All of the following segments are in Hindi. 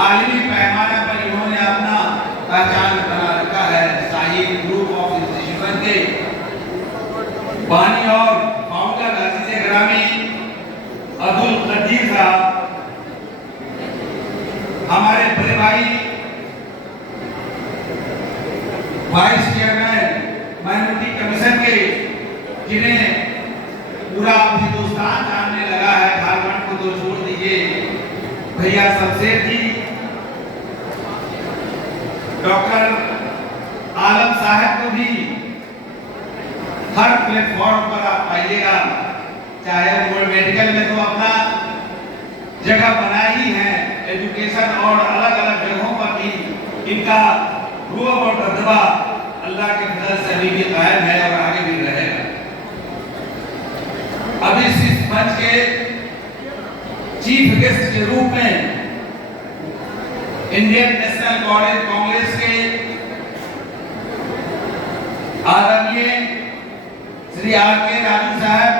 आलमी पैमाने पर इन्होंने अपना पहचान बना रखा है। शाही ग्रुप ऑफ इंस्टीट्यूशन के बानी और फाउंडर अजीज ग्रामी अब्दुल कदीर साहब, हमारे बड़े भाई वाइस चेयरमैन माइनॉरिटी कमीशन के, जिन्हें पूरा हिंदुस्तान जानने लगा है, झारखंड को तो छोड़ दीजिए, भैया शमशेर जी, डॉक्टर आलम साहब को भी हर प्लेटफॉर्म पर आप पाइएगा, चाहे वो मेडिकल में तो अपना जगह बनाई ही है, एजुकेशन और अलग अलग जगहों पर भी इनका रूह और दबदबा अल्लाह के फजल से अभी भी कायम है और आगे भी रहेगा। अभी इस मंच के चीफ गेस्ट के रूप में इंडियन नेशनल कांग्रेस के आदरणीय श्री आर.के. राजू साहब,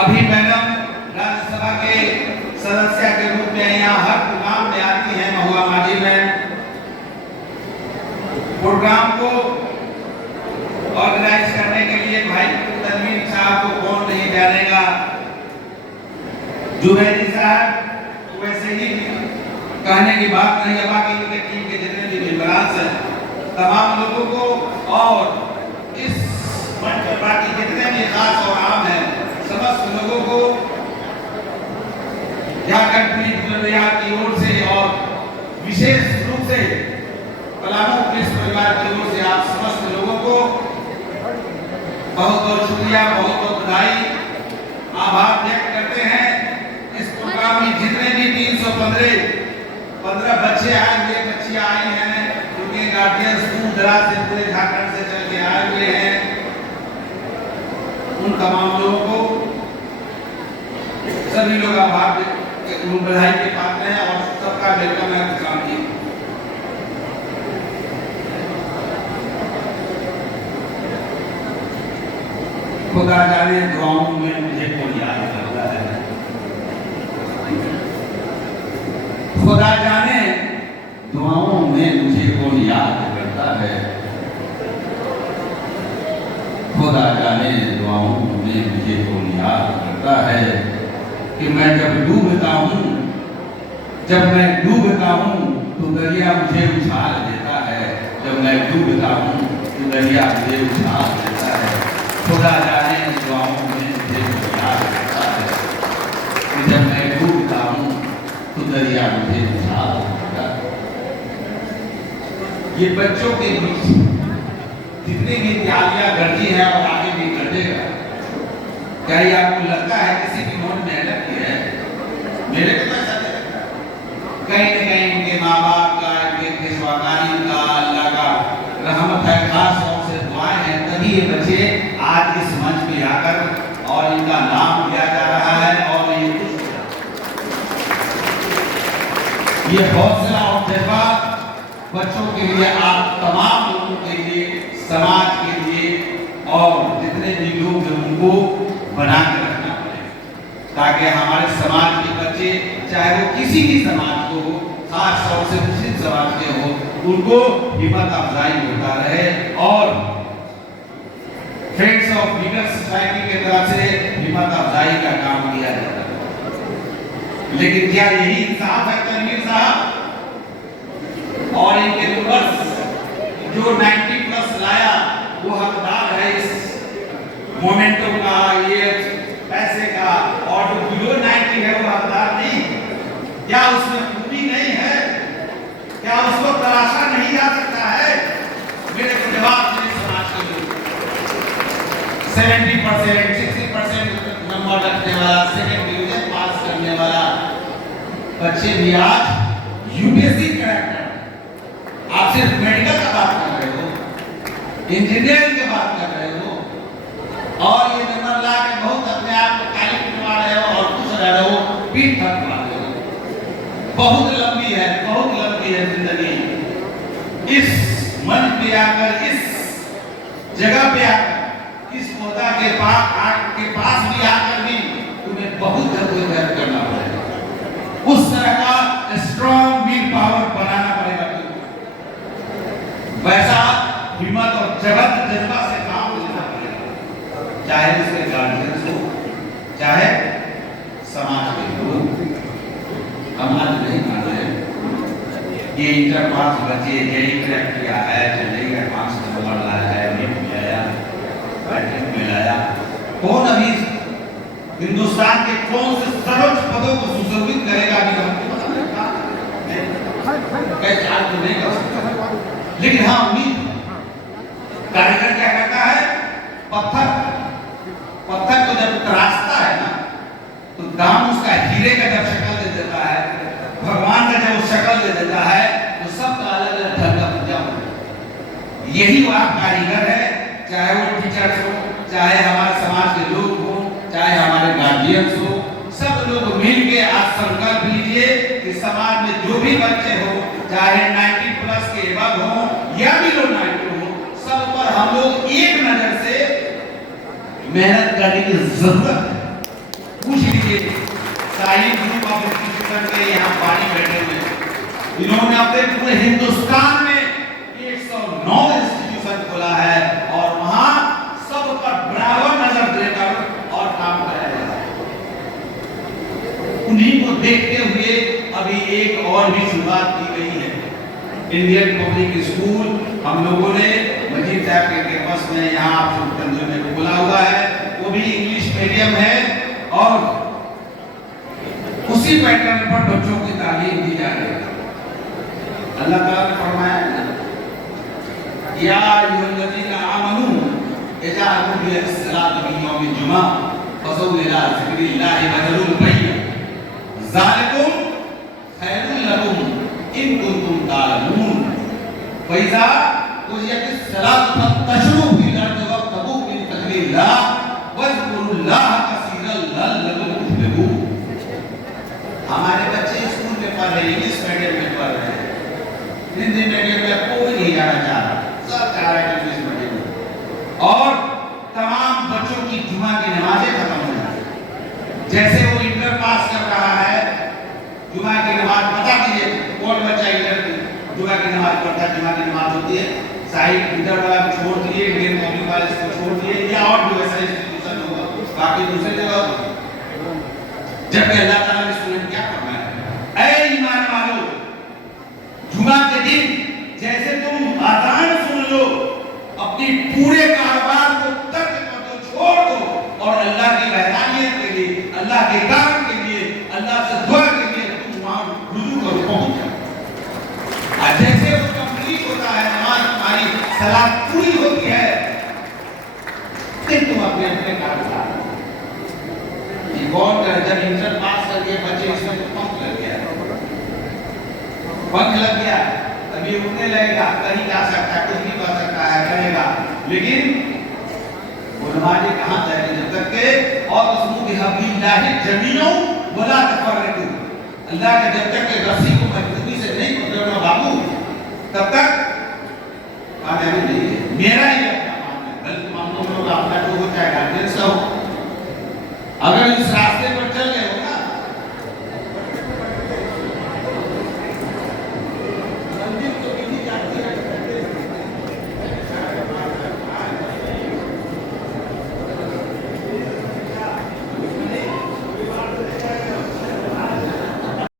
अभी मैडम राज्यसभा के सदस्य के रूप में यहाँ हर प्रोग्राम में आती हैं महुआ माजी में। प्रोग्राम को ऑर्गेनाइज करने के लिए भाई तनवीर साहब को कौन नहीं जानेगा, जुबैरी साहब वैसे ही कहने की बात नहीं है, बाकी उनके टीम के जितने भी मेंबर्स हैं तमाम लोगों को और इस मंच पर बाकी जितने भी खास और आम हैं समस्त लोगों को झारखंड पुलिस की ओर से और विशेष रूप से पलामू पुलिस परिवार की ओर से आप समस्त लोगों को बहुत बहुत शुक्रिया, बहुत बहुत बधाई, आभार व्यक्त करते हैं। इस प्रोग्राम में जितने भी 315 बच्चे आए हुए, बच्चियां आई हैं, उनके गार्जियंस दूर दराज से पूरे झारखंड से चल के आए हुए हैं, उन तमाम लोगों को सभी लोग आभार बधाई के पात्र हैं और सबका वेलकम है। किसान जी, खुदा जाने दुआओं में मुझे कौन याद करता है, खुदा जाने दुआओं में मुझे कौन याद करता है, खुदा जाने दुआओं में मुझे कौन याद करता है कि मैं जब डूबता हूँ तो दरिया मुझे उछाल देता है, जब मैं डूबता हूँ तो दरिया मुझे उछाल देता है, खुदा जाने दुआओं में मुझे याद करता है कि जब मैं डूबता हूँ तो दरिया मुझे उछाल देता है। ये बच्चों के बीच जितनी भी त्यालियां गरजी है और आगे भी गरजेगा, क्या ये आपको लगता है किसी की नोट मेहनत की है? मेरे को तो ऐसा लगता है कहीं न कहीं उनके माँ बाप का, इनके पेशवाकारी का, अल्लाह का रहमत है, खास तौर से दुआएं हैं, तभी ये बच्चे आज इस मंच पे आकर और इनका नाम लिया जा रहा है और ये हौसला और जज्बा बच्चों के लिए, आप तमाम लोगों के लिए, समाज के लिए और जितने भी लोग हैं उनको बना के रखना पड़ेगा, ताकि हमारे समाज के बच्चे, चाहे वो किसी भी समाज को हो, खास तौर से मुस्लिम समाज के हो, उनको हिम्मत अफजाई होता रहे और फ्रेंड्स ऑफ लीडर सोसाइटी की तरफ से हिम्मत अफजाई का काम किया जाता है। लेकिन क्या यही इंसाफ है तनवीर साहब और इनके वर्ष जो 90 प्लस लाया वो हकदार है इस मोमेंटो का, ये पैसे का, और जो बिलो 90 है वो हकदार नहीं? क्या उसमें खूबी नहीं है? क्या उसको तराशा नहीं जा सकता है? मेरे को जवाब मेरे समाज के लोग 70%, 60% नंबर रखने वाला, सेकंड डिवीजन पास करने वाला बच्चे भी आज यूपीएससी क्रैक कर, आप सिर्फ मेडिकल का बात कर रहे हो, इंजीनियरिंग की बात कर रहे हो और ये नंबर ला के बहुत अपने आप को काली पिटवा रहे हो और खुश रह रहे हो, पीठ थकवा रहे हो। बहुत लंबी है जिंदगी। इस मंच पे आकर, इस जगह पे आकर, इस पौधा के पास भी आकर भी तुम्हें बहुत जद्दोजहद करना पड़ेगा। उस तरह का पावर बनाना पड़ेगा तुमको। वैसा हिम्मत और जज्बा से काम लेना पड़ेगा, चाहे उसके गार्जियंस हो, चाहे समाज के लोग। हम आज नहीं मान रहे ये इंटर पास बच्चे जेई क्रैक किया है, जेई एडवांस नंबर लाया है, नीट में आया, मैट्रिक में आया। कौन अभी हिंदुस्तान के कौन से सर्वोच्च पदों को सुशोभित करेगा अभी हमको पता नहीं। कैसे आज तो नहीं कर सकता, लेकिन हाँ उम्मीद। कारीगर क्या करता है? पत्थर को जब तराशता है ना, तो दाम उसका हीरे का जब शक्ल दे देता है, भगवान का जब शक्ल दे देता है, तो सबका अलग अलग ढंग का पूजा होता है। यही वो कारीगर है, चाहे वो टीचर्स हो, चाहे हमारे समाज के लोग हो, चाहे हमारे गार्जियंस हो, सब लोग मिलके आज संकल्प लीजिए कि समाज में जो भी बच्चे हो, चाहे 90+ के एबव हो या बिलो 90 हो, सब पर हम लोग एक नजर से मेहनत करने की जरूरत है। पूछ लीजिए साई ग्रुप ऑफ इंस्टीट्यूशन के यहाँ पानी बैठे हुए, इन्होंने अपने पूरे हिंदुस्तान में 109 इंस्टीट्यूशन खोला है और वहां सब पर बराबर नजर देकर और काम कराया जा रहा है। उन्हीं को देखते हुए अभी एक और भी शुरुआत की गई है। इंडियन पब्लिक स्कूल हम लोगों ने मजीद साहब के कैंपस में यहाँ आप तंदूर में खोला हुआ है, वो भी इंग्लिश मीडियम है और उसी पैटर्न पर बच्चों की तालीम दी जा रही है। अल्लाह ताला ने फरमाया या अय्युहल्लज़ीना आमनू इज़ा नुदिया लिस्सलाति मिन यौमिल जुमा फसौ इला ज़िक्रिल्लाहि वज़रुल बैय ज़ालिकुम खैरुल लकुम इन कुंतुम तालमून फइज़ा क़ुदियतिस सलातु फंतशिरू फिल अर्ज़ि वब्तगू मिन फ़ज़लिल्लाह वज़कुरुल्लाह कसीरन लअल्लकुम तुफ़्लिहून। हमारे बच्चे स्कूल में पढ़ रहे हैं, इंग्लिश मीडियम में पढ़ रहे हैं, हिंदी मीडियम में कोई नहीं जाना चाह रहा, सब चाह रहा है इंग्लिश मीडियम में। और तमाम बच्चों की जुमा की नमाजें खत्म हो जाती हैं। जैसे वो इंटर पास कर रहा है, जुमा की नमाज बता दीजिए कौन बच्चा इंटर जुमा की नमाज पढ़ता है। जुमा की नमाज होती है साइड इंटर वाला को छोड़ दिए, इंडियन पब्लिक वाले को छोड़ दिए या और जो ऐसा इंस्टीट्यूशन होगा बाकी दूसरे जगह। जबकि अल्लाह ताला ने स्टूडेंट क्या फरमाया, ऐ ईमान वालों, जुमा के दिन जैसे तुम आजान सुन लो, अपनी पूरे कारोबार को तर्क कर दो, छोड़ दो और अल्लाह की रहमानियत के लिए, अल्लाह के काम के लिए, अल्लाह से दुआ के लिए तुम वहां रुजू करो, पहुंच जाओ। जैसे वो कंप्लीट होता है, नमाज तुम्हारी सलात पूरी होती है, फिर तुम अपने अपने कारोबार कौन कर। जब इंटर पास कर दिए बच्चे, इसमें तो पंख लग गया, तभी उठने लगेगा, कहीं जा सकता है, कुछ भी कर सकता है, करेगा। लेकिन वो नमाज़ कहाँ जाएगी जब तक के और उसको बिहबिल्लाहि जमीनों वला तफर्रकू, अल्लाह के जब तक के रस्सी को मजबूती से नहीं पकड़ना बाबू, तब तक कामयाबी नहीं है। मेरा ही अपना मानना है, गलत मानना लोग अपना जो होता है गार्जियन सब, अगर इस रास्ते पर